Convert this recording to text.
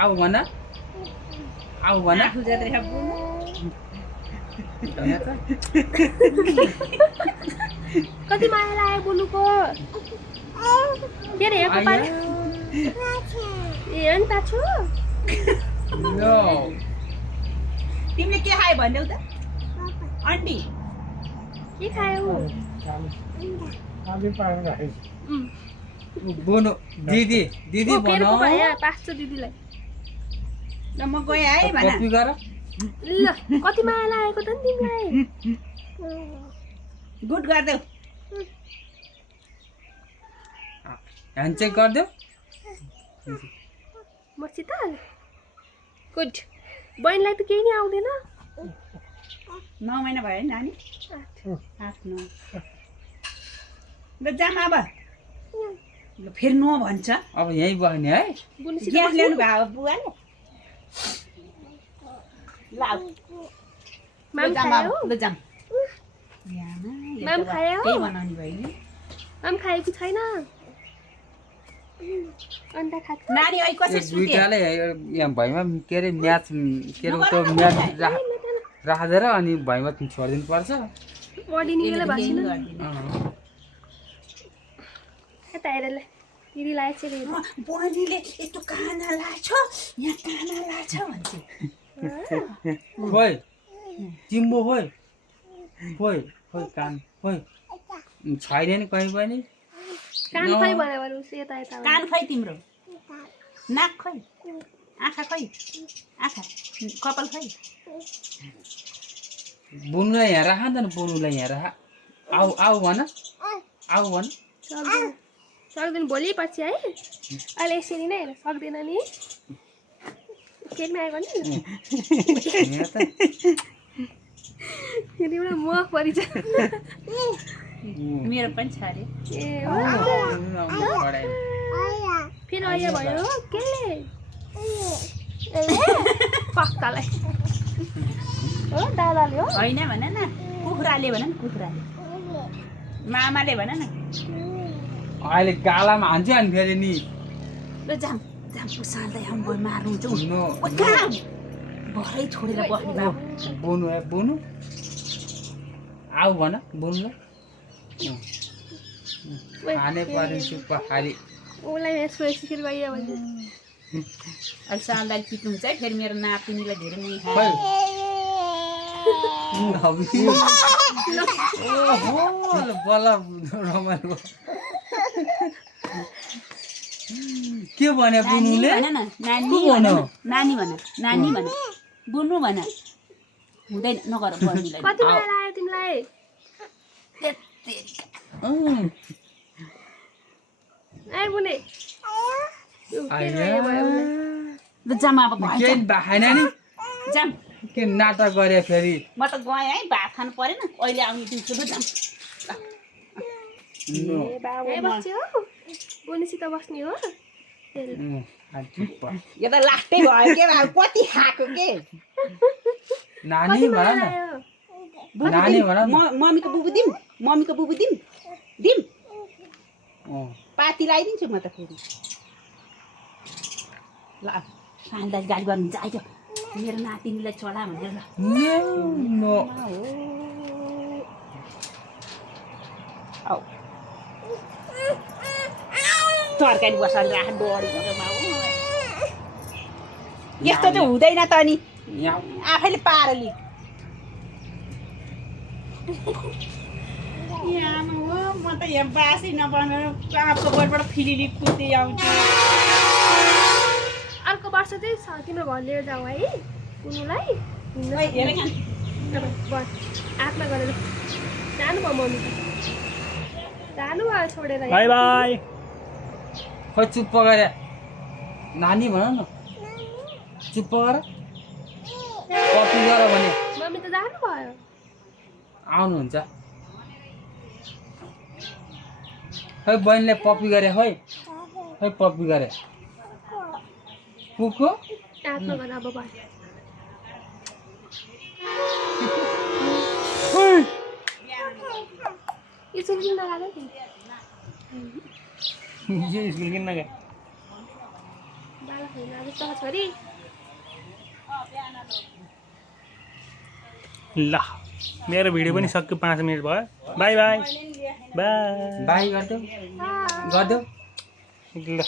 आऊ भन आऊ भन आफू जत्रै बोल्नु कति माया लाग्यो बोल्नुको के रे हेर्को पारे ए अनि ताछु नो तिमीले के खायो भन्देऊ त अन्डी के खायौ बोनु दिदी दिदी फेरि भन भाइ पास्छ दिदीलाई ल म गएँ है भन कपी गर ल कति माया लागेको त नि तिमीलाई गुड गर्देऊ ह्यान्डचेक गरिदेऊ मसित गुड बहिनीलाई त केही नै आउँदैन 9 महिना भयो है नानी 8 9 ल जाम अब ल फेरि नो भन्छ अब यही बस्ने है बुनिसित ग्यास ल्याउनु भयो बुवाले ल आऊ। माम ल जाम खायो अब, ल जाम माम खायो केही बनाउने भयो नि माम खाएको छैन अन्डा खाएको नानी अहिले कसरी सुत्यो दुईटाले यहाँ भैमा के अरे म्याच के अरे त्यो म्याच राखेर अनि भैमा छोडिदिनु पर्छ बडी निले भासिन अँ। यता हेर ल दिदीलाई चाहिँ बहिनीले यस्तो काना लाग्छ यहाँ काना लाग्छ भन्छ खोइ चिम्बो खोइ खोइ खोइ कान खोइ छैन नि कहीँ पनि कान खै भन्यो भने उस यता यता कान खै तिम्रो नाक खै आँखा खै आँखा कपाल खै बुनुलाई यहाँ राख नि त बुनुलाई यहाँ राख आऊ आऊ भन आऊ भन सक्दैन भोलि पछि है अहिले यसरी नै हेर सक्दैन नि फेरि आयो भने यहाँ त फेरि एउटा मह परिछ मेरो पनि छ अरे ए पढाइ फेरि अहिले भयो के पक्कालाई हो दादाले हो होइन भन न कुखुराले भन न कुखुराले मामाले भन न अहिले गालामा हान्छ अनि फेरि नि ल जाम जाम उसाल्दै हम बोल मार्नु जाऊ नो ओ काम भरै छोडेर बस्ने बाबु बुनु है बुनु आऊ भन बुनुलाई खाने पर्यो चुप्प खाली उसलाई यसो सिकेर गयो भने अहिले सालदारी पिट्नु हुन्छ है फेरि मेरो नातिनीलाई धेरै मुही खै खायो ओहो बल्ल रमाइलो के भने बुनुले भन न नानी को भन भन्यो? नानी भन नानी भन बुनु भन हुँदैन नगर बहिनीलाई कति माया लाग्यो तिमीलाई आइ बुने ल जाम अब के भयो बाखेन नि जाम के नाटक गरे फेरि म त गएँ है भात खानु परेन अहिले आउने दिउँसो त जाम नो ए बाबु बस्यो बुनेसित बस्ने हो चुप्प यो त लास्टै भयो के भयो कति खाएको के नानी कति भन माया न लाग्यो नानी भन न मम्मीको बुबु दिम दिम अँ। पाती लगाइदिन्छु म त फेरि ल सानदारी गाडी गर्नुहुन्छ आइज मेरो नातिनीलाई चढा भनेर ल नो औ तरकारी बसालेर राख डोरी गरेर बाउ यस्तो चाहिँ हुँदैन त नि यहाँ आफैले पार लि यहाँ हो म त यहाँ बासी नबनाएर काँपको बोटबाट फिलिली कुद्दै आउँछु अर्को वर्ष चाहिँ तिम्रो घर लिएर जाऊ है बुनुलाई खै, हेर यहाँ। आत्मा गरेर जानु भयो मम्मी जानु भयो छोडेर बाई बाई खोइ चुप्प गरे नानी भन न चुप्प गर कपी गर भने मम्मी त जानु भयो आउनुहुन्छ खै बहिनीले पपी गरे खै खै पपी गरे कुको आत्मा गरेर अब भयो स्कुल किन नगएको ये स्कुल किन नगए बाला होइन जस्तो छोरी ल मेरो भिडियो पनि सक्यो 5 मिनेट भयो बाई बाई बाई बाई गरिदेऊ गरिदेऊ ल